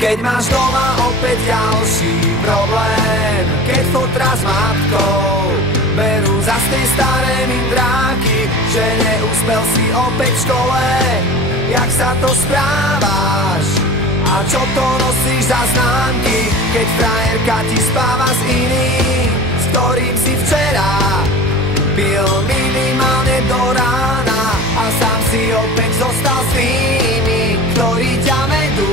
Keď máš doma opäť ďalší problém, keď fotra s matkou berú zas tie staré mindráky, že neúspel si opäť v škole. Jak sa to správaš? A čo to nosíš za známky, keď frajerka ti spáva s iným, s ktorým si včera pil minimálne do rána a sám si opäť zostal s tými, ktorí ťa vedú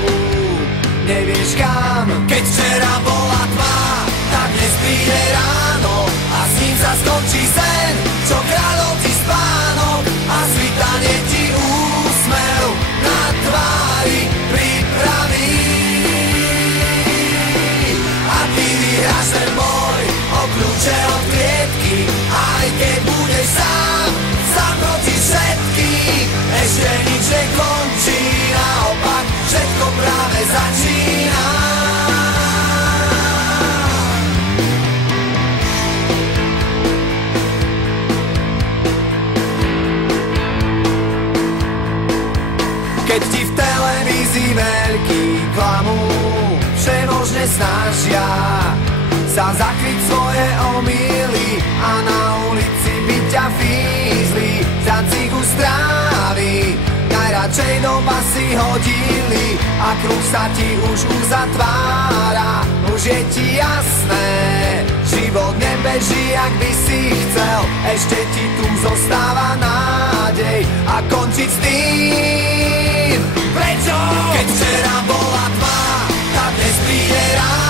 nevieš kam. Keď včera bola tma, tak dnes príde ráno a s ním sa skončí sen, čo kradol ti spánok a svitanie ti úsmev na tvári pripraví. A ty vyhráš ten boj o kľúče od klietky, aj keď budeš sám proti všetkým. Ešte nič nekončí, naopak všetko práve začína. Keď ti v televízii veľký klamú, všemožne snažia sa zakryť svoje omýly a na ulici by ťa fízli za cigu strávi. Najradšej do basy hodili a kruh sa ti už uzatvára. Už je ti jasné, život nebeží, jak by si chcel. Ešte ti tu zostáva nádej a končiť s tým. Prečo? Keď včera bola tma, tak dnes príde ráno